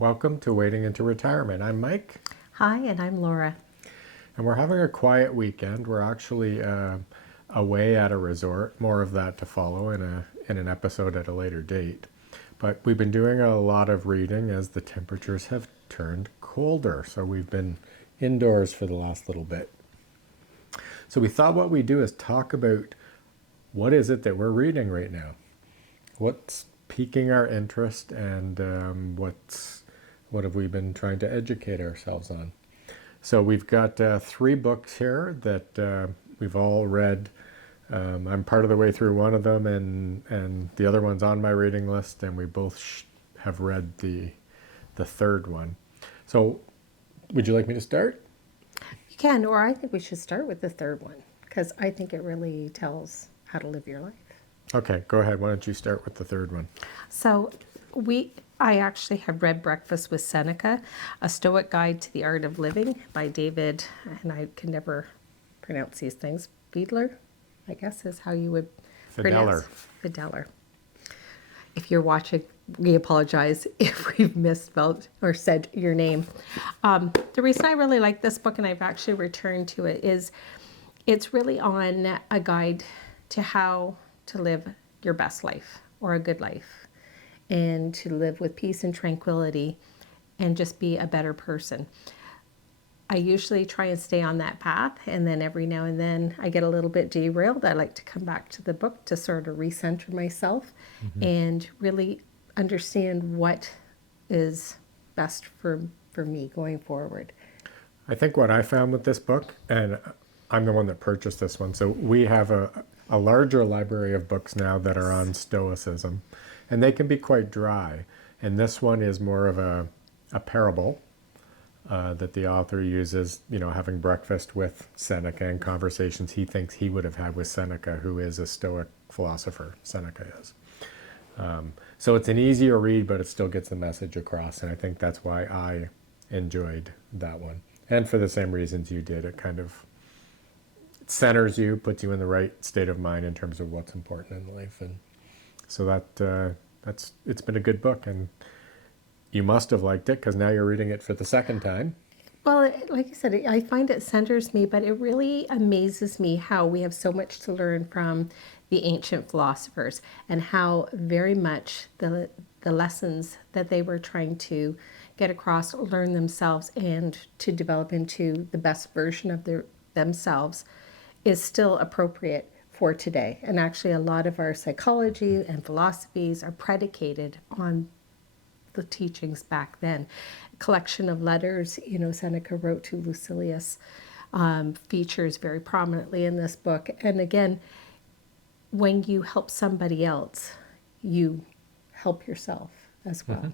Welcome to Wading into Retirement. I'm Mike, Hi, and I'm Laura. and we're having a quiet weekend. We're actually away at a resort. More of that to follow in an episode at a later date. But we've been doing a lot of reading as the temperatures have turned colder. So we've been indoors for the last little bit. So we thought what we'd do is talk about what is it that we're reading right now. What's piquing our interest, and what have we been trying to educate ourselves on? So we've got three books here that we've all read. I'm part of the way through one of them, and the other one's on my reading list, and we both have read the third one. So would you like me to start? You can, or I think we should start with the third one because I think it really tells how to live your life. Okay, go ahead. Why don't you start with the third one? So I actually have read Breakfast with Seneca, A Stoic Guide to the Art of Living by David, and I can never pronounce these things, Fiedler, I guess is how you would pronounce. Fideler. If you're watching, we apologize if we've misspelled or said your name. The reason I really like this book, and I've actually returned to it, is it's really on a guide to how to live your best life or a good life and to live with peace and tranquility and just be a better person. I usually try and stay on that path, and then every now and then I get a little bit derailed. I like to come back to the book to sort of recenter myself and really understand what is best for me going forward. I think what I found with this book, and I'm the one that purchased this one, so we have a larger library of books now that are on Stoicism, and they can be quite dry. And this one is more of a parable that the author uses, having breakfast with Seneca and conversations he thinks he would have had with Seneca, who is a Stoic philosopher, Seneca is. So it's an easier read, but it still gets the message across, and I think that's why I enjoyed that one. And for the same reasons you did, it kind of centers you, puts you in the right state of mind in terms of what's important in life, and so it's been a good book, and you must have liked it because now you're reading it for the second time. Well, like I said, I find it centers me, but it really amazes me how we have so much to learn from the ancient philosophers and how very much the lessons that they were trying to get across, learn themselves, and to develop into the best version of themselves is still appropriate for today. And actually, a lot of our psychology and philosophies are predicated on the teachings back then. A collection of letters, Seneca wrote to Lucilius, features very prominently in this book. And again, when you help somebody else, you help yourself as well.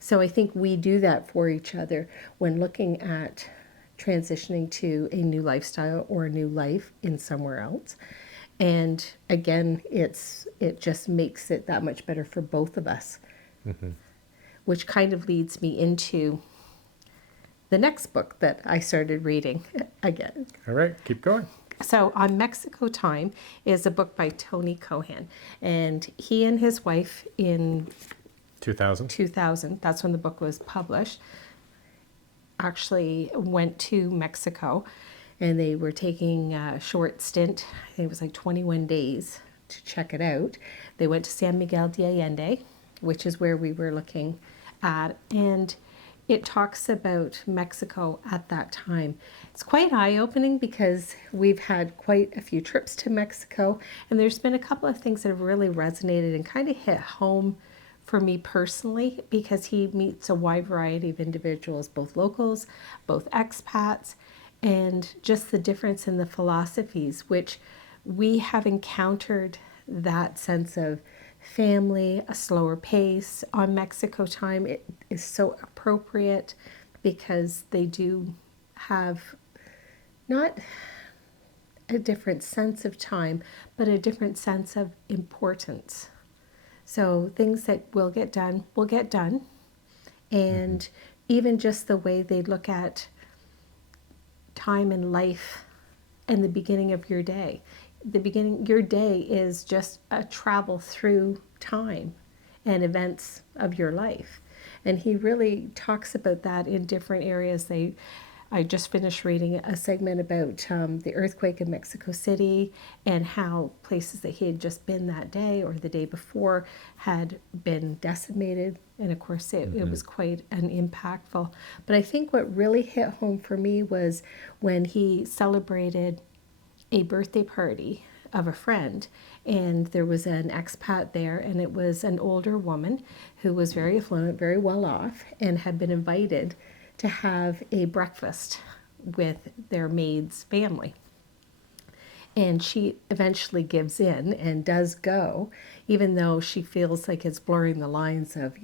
So I think we do that for each other when looking at transitioning to a new lifestyle or a new life in somewhere else. And again, it just makes it that much better for both of us. Which kind of leads me into the next book that I started reading again. All right, keep going. So On Mexico Time is a book by Tony Cohen. And he and his wife in 2000, that's when the book was published, actually went to Mexico, and they were taking a short stint. I think it was like 21 days to check it out. They went to San Miguel de Allende, which is where we were looking at, and it talks about Mexico at that time. It's quite eye-opening because we've had quite a few trips to Mexico, and there's been a couple of things that have really resonated and kind of hit home for me personally, because he meets a wide variety of individuals, both locals, both expats, and just the difference in the philosophies, which we have encountered that sense of family, a slower pace. On Mexico Time, it is so appropriate because they do have not a different sense of time, but a different sense of importance. So things that will get done, And even just the way they look at time in life and the beginning of your day. Your day is just a travel through time. and events of your life. And he really talks about that in different areas. I just finished reading a segment about the earthquake in Mexico City and how places that he had just been that day or the day before had been decimated. And of course, it was quite an impactful. But I think what really hit home for me was when he celebrated a birthday party of a friend, and there was an expat there, and it was an older woman who was very affluent, very well off, and had been invited to have a breakfast with their maid's family. And she eventually gives in and does go, even though she feels like it's blurring the lines of,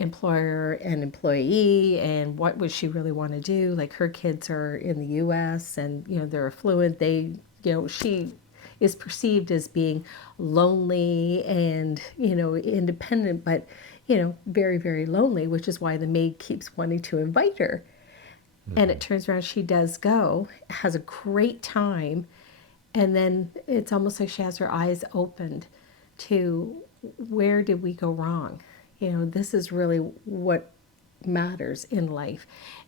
employer and employee, and what would she really want to do. Like, her kids are in the US and, they're affluent. She is perceived as being lonely and, independent, but, very, very lonely, which is why the maid keeps wanting to invite her. And it turns around, she does go, has a great time, and then it's almost like she has her eyes opened to, where did we go wrong? This is really what matters in life.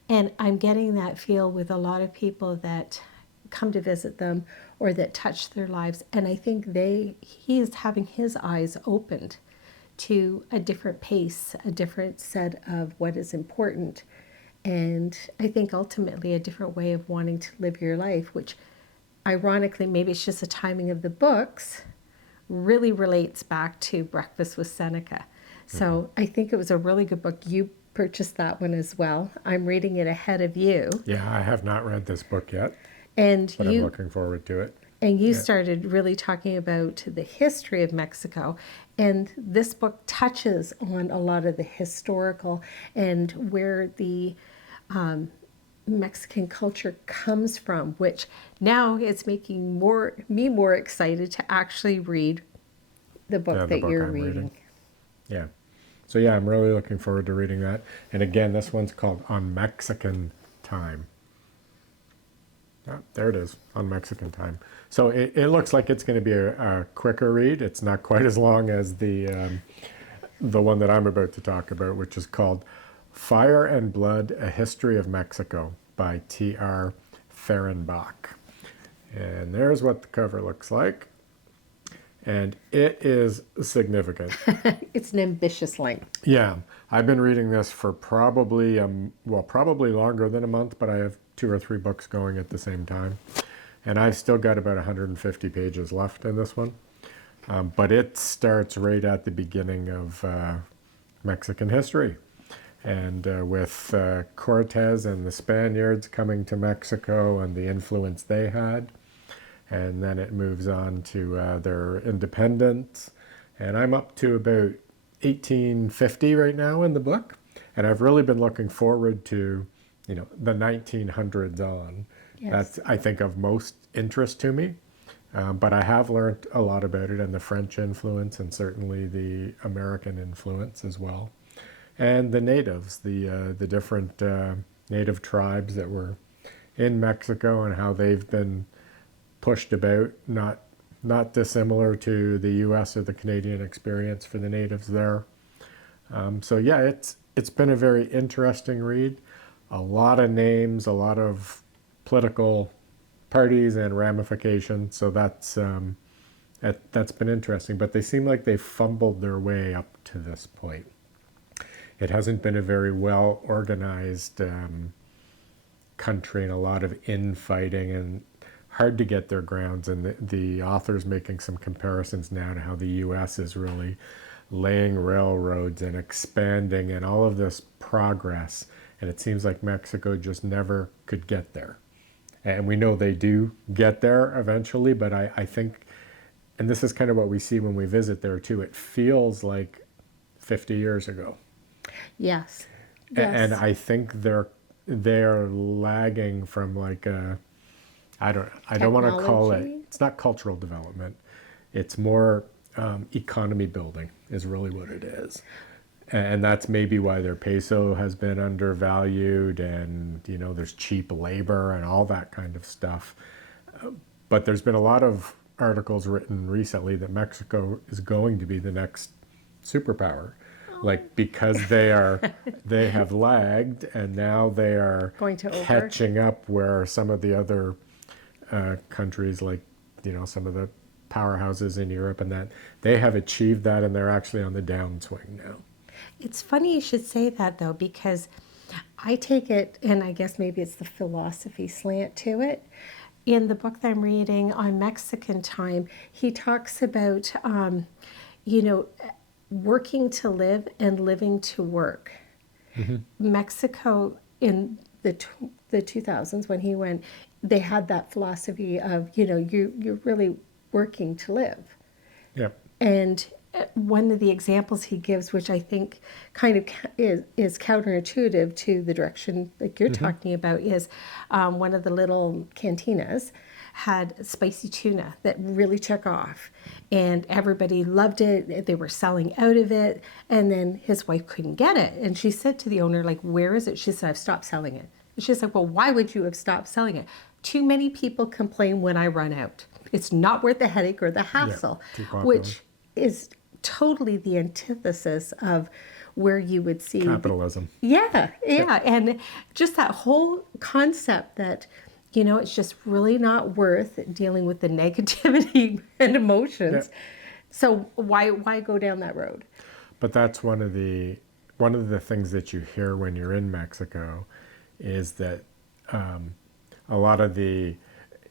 And I'm getting that feel with a lot of people that come to visit them or that touch their lives. And I think he is having his eyes opened to a different pace, a different set of what is important. And I think ultimately a different way of wanting to live your life, which ironically, maybe it's just the timing of the books, really relates back to Breakfast with Seneca. So I think it was a really good book. You purchased that one as well. I'm reading it ahead of you. Yeah, I have not read this book yet, And but I'm looking forward to it. And you started really talking about the history of Mexico. And this book touches on a lot of the historical and where the Mexican culture comes from, which now it's making me more excited to actually read the book that you're reading. Yeah. So yeah, I'm really looking forward to reading that. And again, this one's called On Mexican Time. Ah, there it is, On Mexican Time. So it looks like it's going to be a quicker read. It's not quite as long as the one that I'm about to talk about, which is called Fire and Blood, A History of Mexico by T.R. Fehrenbach. And there's what the cover looks like. And it is significant. It's an ambitious length. Yeah, I've been reading this for probably longer than a month, but I have 2 or 3 books going at the same time. And I've still got about 150 pages left in this one. But it starts right at the beginning of Mexican history. And with Cortez and the Spaniards coming to Mexico and the influence they had. And then it moves on to their independence. And I'm up to about 1850 right now in the book. And I've really been looking forward to, the 1900s on. Yes. That's, I think, of most interest to me. But I have learned a lot about it and the French influence and certainly the American influence as well. And the natives, the different native tribes that were in Mexico and how they've been pushed about, not dissimilar to the U.S. or the Canadian experience for the natives there. So yeah, it's been a very interesting read. A lot of names, a lot of political parties and ramifications. So that's been interesting. But they seem like they fumbled their way up to this point. It hasn't been a very well organized country, and a lot of infighting and hard to get their grounds. And the author's making some comparisons now to how the U.S. is really laying railroads and expanding and all of this progress. And it seems like Mexico just never could get there. And we know they do get there eventually, but I think, and this is kind of what we see when we visit there too, it feels like 50 years ago. Yes. And I think they're lagging from like a, I don't want to call it, it's not cultural development. It's more economy building is really what it is. And that's maybe why their peso has been undervalued, and there's cheap labor and all that kind of stuff. But there's been a lot of articles written recently that Mexico is going to be the next superpower. Like, because they have lagged, and now they are Going to over. catching up where some of the other countries, like, some of the powerhouses in Europe and that, they have achieved that, and they're actually on the downswing now. It's funny you should say that, though, because I take it, and I guess maybe it's the philosophy slant to it. In the book that I'm reading on Mexican time, he talks about, you know, working to live and living to work. Mexico in the 2000s, when he went, they had that philosophy of, you're really working to live. Yep. And one of the examples he gives, which I think kind of is counterintuitive to the direction like you're talking about, is one of the little cantinas had spicy tuna that really took off, and everybody loved it. They were selling out of it, and then his wife couldn't get it, and she said to the owner, like, "Where is it?" She said, "I've stopped selling it." And she's like, "Well, why would you have stopped selling it?" "Too many people complain when I run out. It's not worth the headache or the hassle," too popular. which is totally the antithesis of where you would see Capitalism. Yeah. And just that whole concept that, it's just really not worth dealing with the negativity and emotions. Yeah. So why go down that road? But that's one of the things that you hear when you're in Mexico, is that a lot of the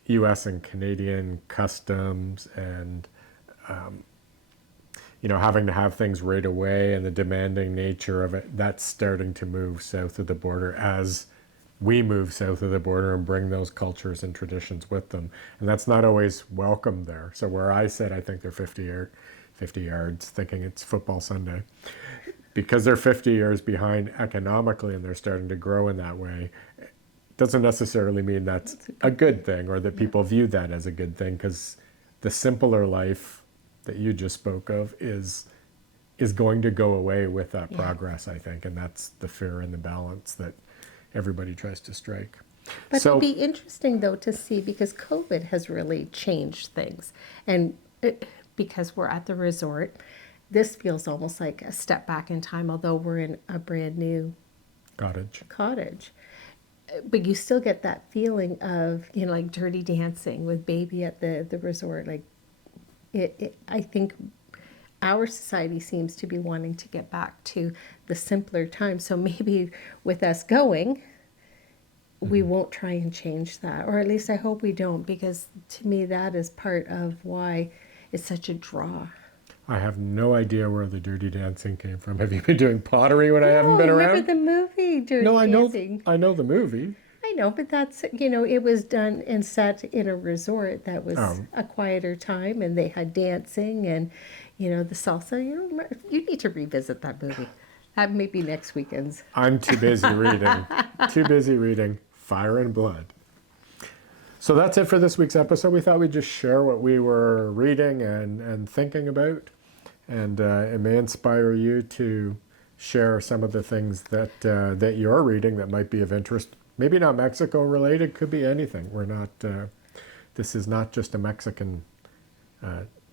U.S. and Canadian customs and having to have things right away, and the demanding nature of it, that's starting to move south of the border as we move south of the border and bring those cultures and traditions with them. And that's not always welcome there. So where I said I think they're 50 yards, thinking it's football Sunday, because they're 50 years behind economically and they're starting to grow in that way, doesn't necessarily mean that's a good thing, or that people view that as a good thing, because the simpler life that you just spoke of is going to go away with that progress, I think. And that's the fear and the balance that everybody tries to strike. But So, it'll be interesting, though, to see, because COVID has really changed things. And because we're at the resort, this feels almost like a step back in time, although we're in a brand new cottage. But you still get that feeling of, like Dirty Dancing with Baby at the resort. Like, I think our society seems to be wanting to get back to the simpler times. So maybe with us going, we won't try and change that. Or at least I hope we don't, because to me that is part of why it's such a draw. I have no idea where the Dirty Dancing came from. Have you been doing pottery when I haven't been around? Remember the movie Dirty No, Dancing? I know the movie. I know, but that's, it was done and set in a resort that was a quieter time, and they had dancing and, the salsa. You need to revisit that movie. That may be next weekend's. I'm too busy reading. Too busy reading Fire and Blood. So that's it for this week's episode. We thought we'd just share what we were reading and thinking about. And it may inspire you to share some of the things that you're reading that might be of interest. Maybe not Mexico related, could be anything. We're not, this is not just a Mexican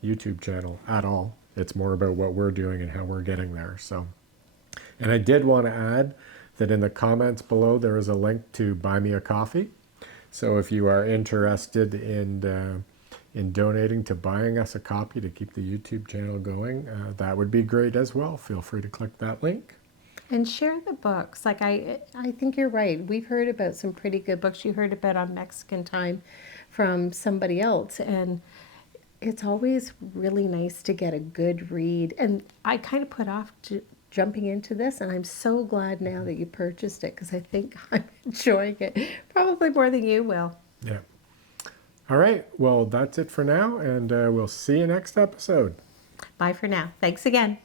YouTube channel at all. It's more about what we're doing and how we're getting there. So, and I did want to add that in the comments below, there is a link to buy me a coffee. So if you are interested in donating to buying us a copy to keep the YouTube channel going, that would be great as well. Feel free to click that link. And share the books. Like, I think you're right. We've heard about some pretty good books. You heard about On Mexican Time from somebody else. And it's always really nice to get a good read. And I kind of put off jumping into this, and I'm so glad now that you purchased it, because I think I'm enjoying it probably more than you will. Yeah. All right. Well, that's it for now, and we'll see you next episode. Bye for now. Thanks again.